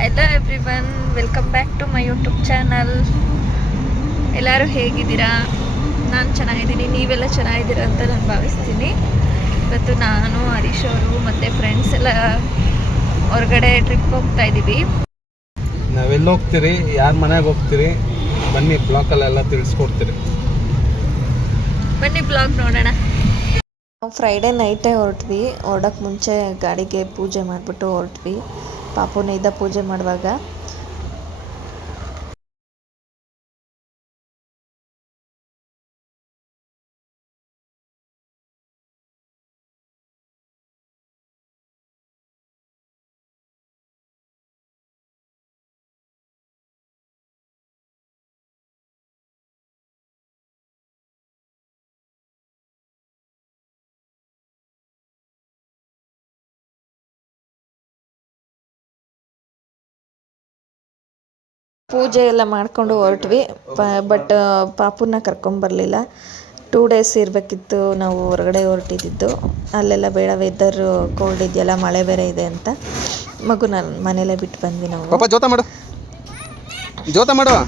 Hello everyone, welcome back to my YouTube channel. ಎಲ್ಲರೂ ಹೇಗಿದ್ದೀರಾ? ನಾನು ಚೆನ್ನಾಗಿದ್ದೀನಿ, ನೀವೆಲ್ಲ ಚೆನ್ನಾಗಿದ್ದೀರಾ ಅಂತ ನಾನು ಭಾವಿಸ್ತೀನಿ. ಇವತ್ತು ನಾನು, ಹರೀಶ್ ಅವರು ಮತ್ತು ಫ್ರೆಂಡ್ಸ್ ಎಲ್ಲ ಹೊರಗಡೆ ಟ್ರಿಪ್ ಹೋಗ್ತಾ ಇದ್ದೀವಿ. ನಾವೆಲ್ಲಿ ಹೋಗ್ತೀರಿ, ಯಾರ ಮನೆಗೆ ಹೋಗ್ತೀರಿ, ಬನ್ನಿ ಬ್ಲಾಗಲ್ಲೆಲ್ಲ ತಿಳಿಸ್ಕೊಡ್ತೀರಿ. ಬನ್ನಿ ಬ್ಲಾಗ್ ನೋಡೋಣ. ನಾವು ಫ್ರೈಡೇ ನೈಟೇ ಹೊರಟ್ವಿ. ಹೊರಡೋಕ್ಕೆ ಮುಂಚೆ ಗಾಡಿಗೆ ಪೂಜೆ ಮಾಡಿಬಿಟ್ಟು ಹೊರಟ್ವಿ. ಪಾಪುನ ಇದ್ದ ಪೂಜೆ ಮಾಡುವಾಗ ಪೂಜೆ ಎಲ್ಲ ಮಾಡಿಕೊಂಡು ಹೊರಟ್ವಿ. ಬಟ್ ಪಾಪುನ ಕರ್ಕೊಂಬರಲಿಲ್ಲ. 2 days ಇರಬೇಕಿತ್ತು ನಾವು ಹೊರಗಡೆ ಹೊರಟಿದ್ದು. ಅಲ್ಲೆಲ್ಲ ಬೇಡ, ವೆದರ್ ಕೋಲ್ಡ್ ಇದೆಯಲ್ಲ, ಮಳೆ ಬೇರೆ ಇದೆ ಅಂತ ಮಗುನ ಮನೇಲೇ ಬಿಟ್ಟು ಬಂದ್ವಿ ನಾವು. ಪಾಪ ಜೋತ ಮಾಡು, ಜೋತ ಮಾಡು,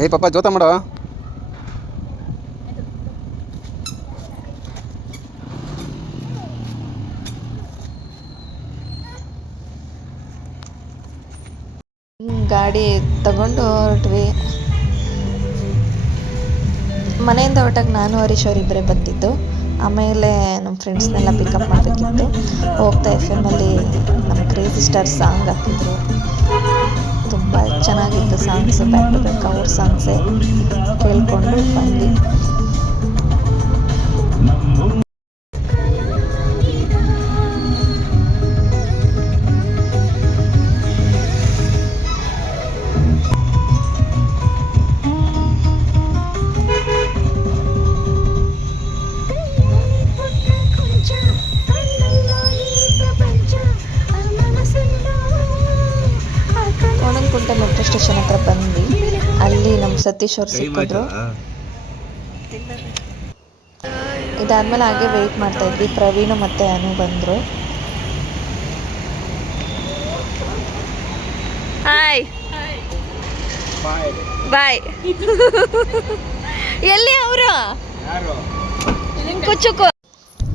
ಏ ಪಾಪ ಜೋತ ಮಾಡು. ಗಾಡಿ ತಗೊಂಡು ಹೊರಟ್ವಿ. ಮನೆಯಿಂದ ಹೊರಟಾಗ ನಾನು ಹರೀಶ್ ಅವರಿಬ್ಬರೇ ಬಂದಿದ್ದು. ಆಮೇಲೆ ನಮ್ಮ ಫ್ರೆಂಡ್ಸ್ನೆಲ್ಲ ಪಿಕಪ್ ಮಾಡಬೇಕಿತ್ತು. ಹೋಗ್ತಾ FM ಅಲ್ಲಿ ನಮ್ಮ ಕ್ರೇಜಿ ಸ್ಟಾರ್ ಸಾಂಗ್ ಹಾಕಿದ್ರು. ತುಂಬ ಚೆನ್ನಾಗಿತ್ತು ಸಾಂಗ್ಸು, ಬ್ಯಾಕ್ ಟು ಬ್ಯಾಕ್ ಅವ್ರ ಸಾಂಗ್ಸೇ ಕೇಳಿಕೊಂಡು ಬಂದ್ವಿ. ಕೋಣನಕುಂಟೆ ಮೆಟ್ರೋ ಸ್ಟೇಷನ್ ಹತ್ರ ಬಂದ್ವಿ. ಅಲ್ಲಿ ನಮ್ಮ ಸತೀಶ್ ಅವ್ರು ಸಿಕ್ಕಿದ್ರು. ಇದಾದ್ಮೇಲೆ ಹಾಗೆ ವೆಯ್ಟ್ ಮಾಡ್ತಾ ಇದ್ವಿ. ಪ್ರವೀಣು ಮತ್ತು ಅನು ಬಂದರು. Hi bye. ಎಲ್ಲಿ ಅವರು? ಕುಚ್ಚುಕು.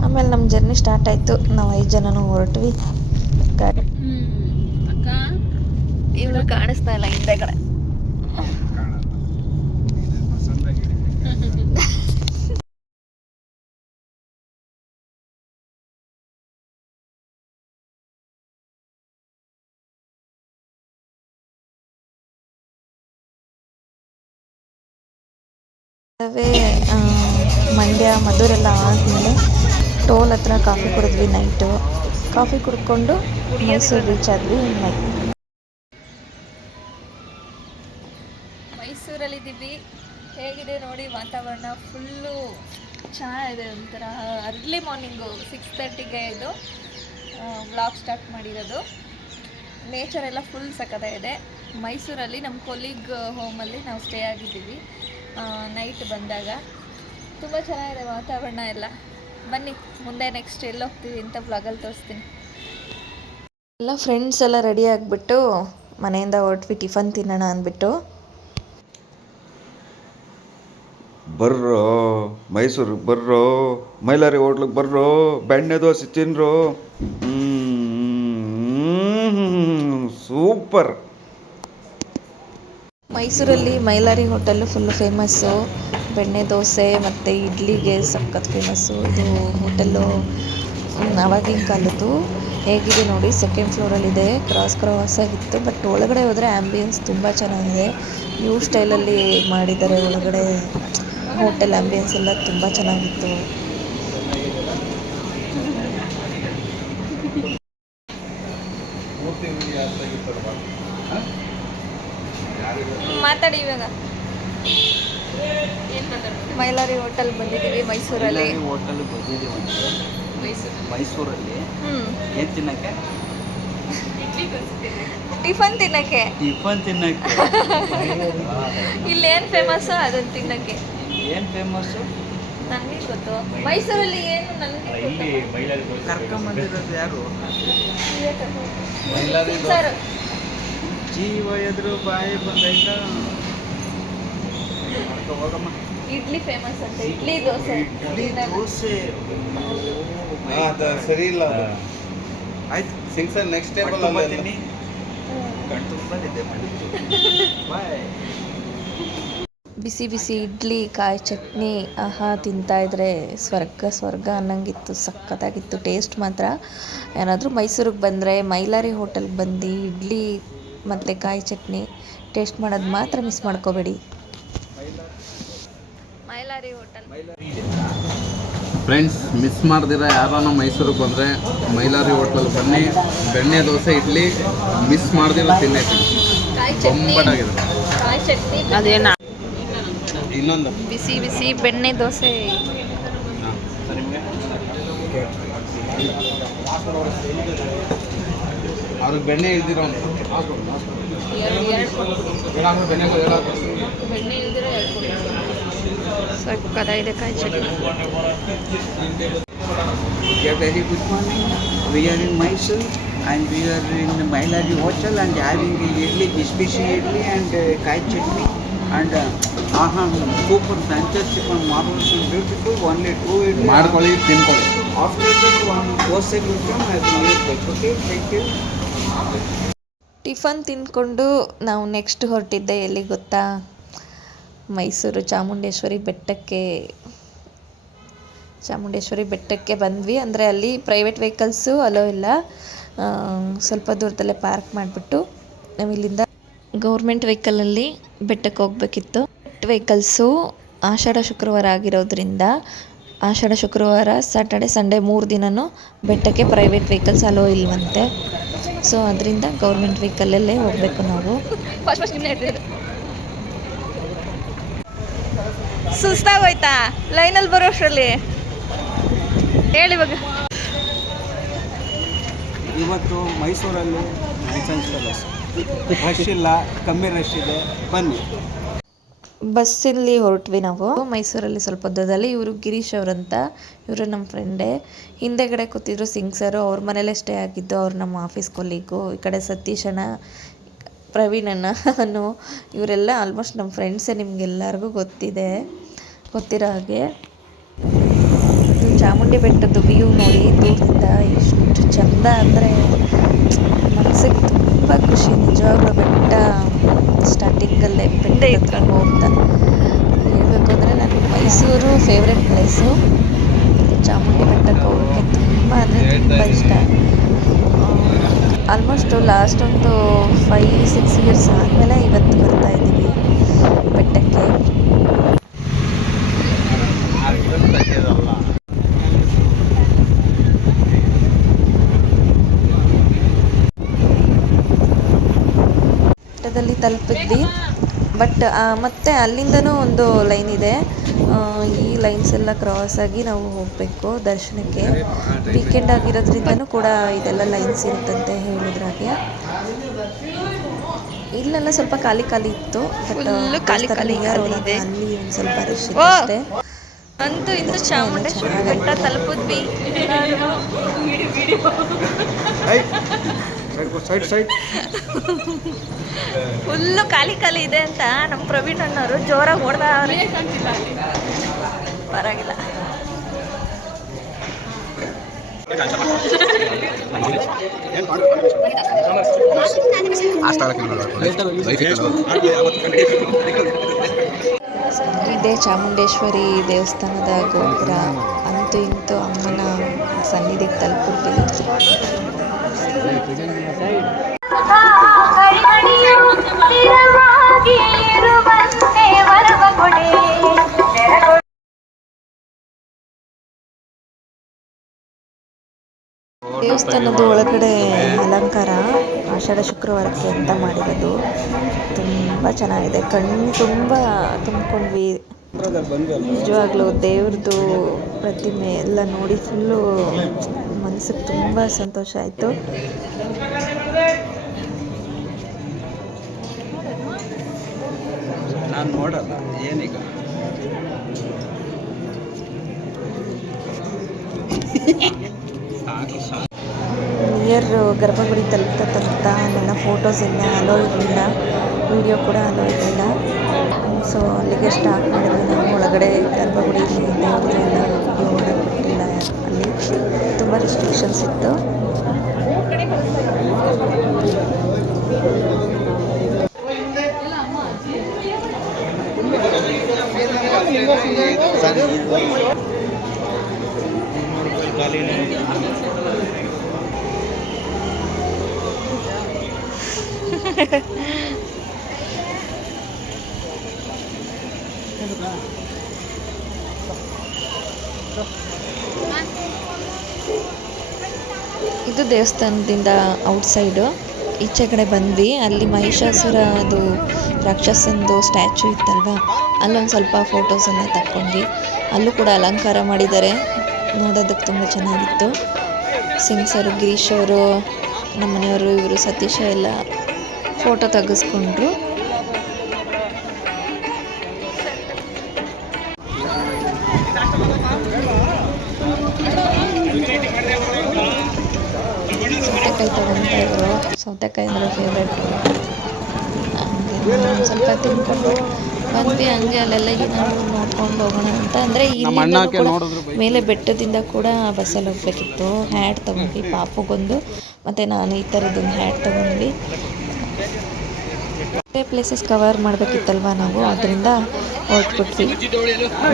ಆಮೇಲೆ ನಮ್ಮ ಜರ್ನಿ ಸ್ಟಾರ್ಟ್ ಆಯಿತು. ನಾವು 5 ಜನನೂ ಹೊರಟ್ವಿ. ಗಾಡಿ ಇವಳು ಕಾಣಿಸ್ತಾ ಇಲ್ಲ ಹಿಂದೆಗಡೆ. ಮಂಡ್ಯ ಮಧುರೆಲ್ಲ ಆದಮೇಲೆ ಟೋಲ್ ಹತ್ರ ಕಾಫಿ ಕುಡಿದ್ವಿ. ನೈಟು ಕಾಫಿ ಕುಡ್ಕೊಂಡು ಮೈಸೂರು ರೀಚ್ ಆದ್ವಿ. ಮೈಸೂರಲ್ಲಿದ್ದೀವಿ. ಹೇಗಿದೆ ನೋಡಿ ವಾತಾವರಣ. ಫುಲ್ಲು ಚೆನ್ನಾಗಿದೆ. ಒಂಥರ ಅರ್ಲಿ ಮಾರ್ನಿಂಗು 6:30ಗೆ ಇದು ವ್ಲಾಗ್ ಸ್ಟಾರ್ಟ್ ಮಾಡಿರೋದು. ನೇಚರ್ ಎಲ್ಲ ಫುಲ್ ಸಖತ್ತಾಗಿದೆ. ಮೈಸೂರಲ್ಲಿ ನಮ್ಮ ಕೊಲೀಗ್ ಹೋಮಲ್ಲಿ ನಾವು ಸ್ಟೇ ಆಗಿದ್ದೀವಿ ನೈಟ್ ಬಂದಾಗ. ತುಂಬ ಚೆನ್ನಾಗಿದೆ ವಾತಾವರಣ ಎಲ್ಲ. ಬನ್ನಿ ಮುಂದೆ ನೆಕ್ಸ್ಟ್ ಎಲ್ಲಿ ಹೋಗ್ತೀವಿ ಅಂತ ವ್ಲಾಗಲ್ಲಿ ತೋರಿಸ್ತೀನಿ. ಎಲ್ಲ ಫ್ರೆಂಡ್ಸ್ ಎಲ್ಲ ರೆಡಿ ಆಗಿಬಿಟ್ಟು ಮನೆಯಿಂದ ಹೊರಟ್ವಿ ಟಿಫನ್ ತಿನ್ನೋಣ ಅಂದ್ಬಿಟ್ಟು. ಬರ್ರೋ ಮೈಸೂರಿಗೆ ಬರ್ರೋ, ಮೈಲಾರಿ ಹೋಟ್ಲಿಗೆ ಬರ್ರೋ, ಬೆಣ್ಣೆ ದೋಸೆ ತಿನ್ರೋ. ಸೂಪರ್. ಮೈಸೂರಲ್ಲಿ ಮೈಲಾರಿ ಹೋಟೆಲ್ಲು ಫುಲ್ಲು ಫೇಮಸ್ಸು. ಬೆಣ್ಣೆ ದೋಸೆ ಮತ್ತು ಇಡ್ಲಿಗೆ ಸಖತ್ ಫೇಮಸ್ಸು. ಇದು ಹೋಟೆಲ್ಲು ಆವಾಗಿನ ಕಾಲದ್ದು. ಹೇಗಿದೆ ನೋಡಿ, 2nd ಫ್ಲೋರಲ್ಲಿದೆ. ಕ್ರಾಸ್ ಆಗಿತ್ತು. ಬಟ್ ಒಳಗಡೆ ಹೋದರೆ ಆ್ಯಂಬಿಯನ್ಸ್ ತುಂಬ ಚೆನ್ನಾಗಿದೆ. ನ್ಯೂ ಸ್ಟೈಲಲ್ಲಿ ಮಾಡಿದ್ದಾರೆ ಒಳಗಡೆ. ಹೋಟೆಲ್ ಆ್ಯಂಬಿಯನ್ಸ್ ಎಲ್ಲ ತುಂಬ ಚೆನ್ನಾಗಿತ್ತು. ಮಾತಾಡಿ ಇವಾಗ. ಮೈಲಾರಿ ಹೋಟೆಲ್ ಬಂದಿದ್ದೀವಿ ಮೈಸೂರಲ್ಲಿ. ಮೈಸೂರಲ್ಲಿ ಏನು ತಿನ್ನಕ್ಕೆ? ಟಿಫನ್ ತಿನ್ನಕ್ಕೆ. ಇಲ್ಲಿ ಏನು ಫೇಮಸ್ಸು ಅದನ್ನು ತಿನ್ನಕ್ಕೆ. ಏನು ಫೇಮಸ್ಸು? ನನಗೆ ಗೊತ್ತು. ಮೈಸೂರಲ್ಲಿ ಏನು ನನಗೆ ಕರ್ಕೊಂಬಂದಿರೋದು ಯಾರು? ಸರ್ ಜೀವ ಎದುರು ಬಾಯಿ ಬಂದೈತ. ಹೋಗಮ್ಮ. ಇಡ್ಲಿ ಫೇಮಸ್ ಅಂತ. ಇಡ್ಲಿ ದೋಸೆ. ದೋಸೆ ಸರಿ ಇಲ್ಲ ಆಯ್ತು. ಸಿಂಗ್ಸರ್ ನೆಕ್ಸ್ಟ್ ಟೇಬಲ್ ಬರ್ತೀನಿ. ಕಣ್ ತುಂಬದಿದೆ ಬಾಯ್. ಬಿಸಿ ಬಿಸಿ ಇಡ್ಲಿ ಕಾಯಿ ಚಟ್ನಿ ಆಹಾ ತಿಂತಾ ಇದ್ರೆ ಸ್ವರ್ಗ ಅನ್ನಂಗಿತ್ತು. ಸಖತ್ತಾಗಿತ್ತು ಟೇಸ್ಟ್ ಮಾತ್ರ. ಏನಾದರೂ ಮೈಸೂರಿಗೆ ಬಂದರೆ ಮೈಲಾರಿ ಹೋಟೆಲ್ಗೆ ಬಂದು ಇಡ್ಲಿ ಮತ್ತು ಕಾಯಿ ಚಟ್ನಿ ಟೇಸ್ಟ್ ಮಾಡೋದು ಮಾತ್ರ ಮಿಸ್ ಮಾಡ್ಕೋಬೇಡಿ. ಮೈಲಾರಿ ಹೋಟೆಲ್. ಫ್ರೆಂಡ್ಸ್, ಮಿಸ್ ಮಾಡ್ದಿರ ಯಾರನ್ನ ಮೈಸೂರಿಗೆ ಬಂದರೆ ಮೈಲಾರಿ ಹೋಟ್ಲಲ್ಲಿ ಬನ್ನಿ. ಬೆಣ್ಣೆ ದೋಸೆ ಇಡ್ಲಿ ಮಿಸ್ ಮಾಡ್ದಿರ ತಿನ್ನೈತಿ. ಕಾಯಿ ಚಟ್ನಿ ಬೊಂಬಾಟಾಗಿದೆ. ಕಾಯಿ ಚಟ್ನಿ ಅದೇನ ಇನ್ನೊಂದು ಬಿಸಿ ಬಿಸಿ ಬೆಣ್ಣೆ ದೋಸೆ. ಅವ್ರಿಗೆ ಬೆಣ್ಣೆ ಇಲ್ದಿರೋ ಬೆಣ್ಣೆ ಇಲ್ದಿರೋ ಸಕ್ಕತ್ತಾಗಿದೆ ಕಾಯಿ chutney. Very good morning. We are in Mysore and we are in Mailari Hotel and having idli, bishi idli and kai chutney and super fantastic and marvelous and beautiful. Only 2 idli. ಮಾಡ್ಕೊಳ್ಳಿ, ತಿನ್ಕೊಳ್ಳಿ. After that one dosa will come. I will eat it. Okay, thank you. Tiffin ತಿಂದ್ಕೊಂಡು ನಾವು next ಹೊರಟಿದ್ದೆ ಎಲ್ಲಿ ಗೊತ್ತಾ? ಮೈಸೂರು ಚಾಮುಂಡೇಶ್ವರಿ ಬೆಟ್ಟಕ್ಕೆ ಬಂದ್ವಿ. ಅಂದರೆ ಅಲ್ಲಿ private vehicles hello ಇಲ್ಲ. ಸ್ವಲ್ಪ ದೂರದಲ್ಲೇ ಪಾರ್ಕ್ ಮಾಡಿಬಿಟ್ಟು ನಾವು ಇಲ್ಲಿಂದ ಗೌರ್ಮೆಂಟ್ ವೆಹಿಕಲಲ್ಲಿ ಬೆಟ್ಟಕ್ಕೆ ಹೋಗಬೇಕಿತ್ತು. ವೆಹಿಕಲ್ಸು ಆಷಾಢ ಶುಕ್ರವಾರ ಆಗಿರೋದ್ರಿಂದ ಆಷಾಢ ಶುಕ್ರವಾರ ಸ್ಯಾಟರ್ಡೆ ಸಂಡೇ 3 ದಿನವೂ ಬೆಟ್ಟಕ್ಕೆ ಪ್ರೈವೇಟ್ ವೆಹಿಕಲ್ಸ್ ಅಲೋ ಇಲ್ವಂತೆ. ಸೊ ಅದರಿಂದ ಗೌರ್ಮೆಂಟ್ ವೆಹಿಕಲಲ್ಲೇ ಹೋಗಬೇಕು ನಾವು. ಸುಸ್ತಾಗೋಯ್ತಾ ಲೈನಲ್ಲಿ ಬರೋಷ್ಟರಲ್ಲಿ? ಹೇಳಿ ಇವಾಗ. ಇವತ್ತು ಮೈಸೂರಲ್ಲಿ ರಶ್ ಇಲ್ಲ, ಕಮ್ಮಿ ರಶ್ ಇದೆ, ಬನ್ನಿ. ಬಸ್ಸಲ್ಲಿ ಹೊರಟ್ವಿ ನಾವು. ಮೈಸೂರಲ್ಲಿ ಸ್ವಲ್ಪ ದೂರದಲ್ಲಿ. ಇವರು ಗಿರೀಶ್ ಅವರಂತ, ಇವರು ನಮ್ಮ ಫ್ರೆಂಡೇ. ಹಿಂದೆಗಡೆ ಕೂತಿದ್ರು ಸಿಂಗ್ ಸರು, ಅವ್ರ ಮನೇಲೇ ಸ್ಟೇ ಆಗಿದ್ದು. ಅವ್ರು ನಮ್ಮ ಆಫೀಸ್ ಕೊಲೀಗು. ಈ ಕಡೆ ಸತೀಶಣ್ಣ, ಪ್ರವೀಣಣ್ಣ ಇವರೆಲ್ಲ ಆಲ್ಮೋಸ್ಟ್ ನಮ್ಮ ಫ್ರೆಂಡ್ಸೇ. ನಿಮಗೆಲ್ಲರಿಗೂ ಗೊತ್ತಿರೋ ಹಾಗೆ. ಇದು ಚಾಮುಂಡಿ ಬೆಟ್ಟದ್ದು ವ್ಯೂ ನೋಡಿ ದೂರದಿಂದ ಎಷ್ಟು ಚೆಂದ ಅಂದರೆ ಮನಸ್ಸಿಗೆ ತುಂಬ ಖುಷಿ. ನಿಜವಾಗ್ಲೂ ಬೆಟ್ಟ ಸ್ಟಾರ್ಟಿಂಗಲ್ಲೇ ಬೆಟ್ಟ ಹತ್ರ ಹೋಗ್ತಾ ಹೇಳಬೇಕು ಅಂದರೆ ನನಗೆ ಮೈಸೂರು ಫೇವ್ರೆಟ್ ಪ್ಲೇಸು. ಚಾಮುಂಡಿ ಬೆಟ್ಟಕ್ಕೆ ಹೋಗೋಕ್ಕೆ ತುಂಬ ಅಂದರೆ ತುಂಬ ಇಷ್ಟ. ಆಲ್ಮೋಸ್ಟ್ ಲಾಸ್ಟ್ ಒಂದು 5-6 ಇಯರ್ಸ್ ಆದಮೇಲೆ ಇವತ್ತು ಬರ್ತಾಯಿದ್ದೀವಿ ಬೆಟ್ಟಕ್ಕೆ. ಬೆಟ್ಟದಲ್ಲಿ ತಲುಪಿದ್ವಿ. ಬಟ್ ಮತ್ತೆ ಅಲ್ಲಿಂದನೂ ಒಂದು ಲೈನ್ ಇದೆ. ಈ ಲೈನ್ಸ್ ಎಲ್ಲ ಕ್ರಾಸ್ ಆಗಿ ನಾವು ಹೋಗಬೇಕು ದರ್ಶನಕ್ಕೆ. ವೀಕೆಂಡ್ ಆಗಿರೋದ್ರಿಂದನೂ ಕೂಡ ಇದೆಲ್ಲ ಲೈನ್ಸ್ ಇರುತ್ತಂತೆ ಹೇಳಿದ್ರಾಗೆ. ಇಲ್ಲೆಲ್ಲ ಸ್ವಲ್ಪ ಖಾಲಿ ಇತ್ತು. ಬಟ್ ಖಾಲಿ ಇದೆ. ಅಲ್ಲಿ ಒಂದು ಸ್ವಲ್ಪ ರಶ್ ಇದೆ ಅಷ್ಟೇ. ಅಂತೂ ಇಂದು ಚಾಮುಂಡೇಶ್ವರಿ ಬೆಟ್ಟ ತಲುಪಿದ್ವಿ. ಫುಲ್ಲು ಖಾಲಿ ಇದೆ ಅಂತ ನಮ್ಮ ಪ್ರವೀಣ್ ಅಣ್ಣವರು ಜೋರಾಗಿ ಹೊಡೆದವ್ರೆ. ಪರವಾಗಿಲ್ಲ. ಇದೇ ಚಾಮುಂಡೇಶ್ವರಿ ದೇವಸ್ಥಾನದ ಗೋಪುರ. ಅಂತೂ ಇಂತೂ ಅಮ್ಮನ ಸನ್ನಿಧಿಗೆ ತಲುಪಿದ್ವಿ. ದೇವಸ್ಥಾನದ ಒಳಗಡೆ ಅಲಂಕಾರ ಆಷಾಢ ಶುಕ್ರವಾರಕ್ಕೆ ಅಂತ ಮಾಡಿರೋದು. ತುಂಬ ಚೆನ್ನಾಗಿದೆ. ಕಣ್ಣು ತುಂಬ ತುಂಬಿಕೊಂಡ್ವಿ. ನಿಜವಾಗ್ಲೂ ದೇವ್ರದ್ದು ಪ್ರತಿಮೆ ಎಲ್ಲ ನೋಡಿ ಫುಲ್ಲು ಮನಸ್ಸಿಗೆ ತುಂಬ ಸಂತೋಷ ಆಯಿತು. ನಾನು ನೋಡಲ್ಲ ಏನೀಗ. ನಿಯರ್ ಗರ್ಭಗುಡಿ ತಲುಪ್ತಾ ನನ್ನ ಫೋಟೋಸ್ ಎಲ್ಲ ಅಲೋ ಇರಲಿಲ್ಲ, ವಿಡಿಯೋ ಕೂಡ ಅಲೋ ಇರಲಿಲ್ಲ. ಸೊ ಅಲ್ಲಿಗೆ ಸ್ಟಾರ್ಟ್ ಮಾಡಿದ್ವಿ ನಾವು. ಒಳಗಡೆ ಗರ್ಭಗುಡಿಯಲ್ಲಿ ದೇವ್ರದ್ದು ಎಲ್ಲ ವಿಡಿಯೋ ಮಾಡೋಕ್ಕೆ ಬಿಟ್ಟಿಲ್ಲ, ಅಲ್ಲಿ ತುಂಬ ರಿಸ್ಟ್ರಿಕ್ಷನ್ಸ್ ಇತ್ತು. ಇದು ದೇವಸ್ಥಾನದಿಂದ ಔಟ್ಸೈಡು ಈಚೆ ಕಡೆ ಬಂದ್ವಿ. ಅಲ್ಲಿ ಮಹಿಷಾಸುರ ಅದು ರಾಕ್ಷಸಂದು ಸ್ಟ್ಯಾಚು ಇತ್ತಲ್ವ, ಅಲ್ಲೊಂದು ಸ್ವಲ್ಪ ಫೋಟೋಸ್ ಎಲ್ಲ ತಕ್ಕೊಂಡ್ವಿ. ಅಲ್ಲೂ ಕೂಡ ಅಲಂಕಾರ ಮಾಡಿದ್ದಾರೆ, ನೋಡೋದಕ್ಕೆ ತುಂಬ ಚೆನ್ನಾಗಿತ್ತು. ಸಿಂಗ್ ಸರ್, ಗಿರೀಶ್ ಅವರು, ನಮ್ಮ ಮನೆಯವರು, ಇವರು ಸತೀಶ ಎಲ್ಲ ಫೋಟೋ ತೆಗೆಸ್ಕೊಂಡ್ರು. ಸೌತೆಕಾಯಿ ತೊಗೊತಾ ಇದ್ರು. ಸೌತೆಕಾಯಿ ಅಂದರೆ ಫೇವ್ರೇಟ್. ಹಂಗೆ ಸ್ವಲ್ಪ ತಿನ್ಕೊಂಡು ಬಂದ್ವಿ. ಹಂಗೆ ಅಲ್ಲೆಲ್ಲ ಏನಾದ್ರು ನೋಡ್ಕೊಂಡು ಹೋಗೋಣ ಅಂತ. ಅಂದರೆ ಮೇಲೆ ಬೆಟ್ಟದಿಂದ ಕೂಡ ಬಸ್ಸಲ್ಲಿ ಹೋಗ್ಬೇಕಿತ್ತು. ಹ್ಯಾಟ್ ತೊಗೊಂಡ್ವಿ, ಪಾಪುಗೊಂದು, ಮತ್ತು ನಾನು ಈ ಥರದ್ದೊಂದು ಹ್ಯಾಟ್ ತೊಗೊಂಡ್ವಿ. ಪ್ಲೇಸಸ್ ಕವರ್ ಮಾಡಬೇಕಿತ್ತಲ್ವ ನಾವು, ಅದರಿಂದ ಹೊರಟ್ಬಿಟ್ವಿ.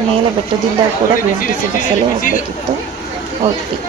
ಮೇಲೆ ಬೆಟ್ಟದಿಂದ ಕೂಡ BMTC ಬಸ್ಸಲ್ಲೇ ಹೋಗಬೇಕಿತ್ತು, ಹೊರಟ್ವಿ.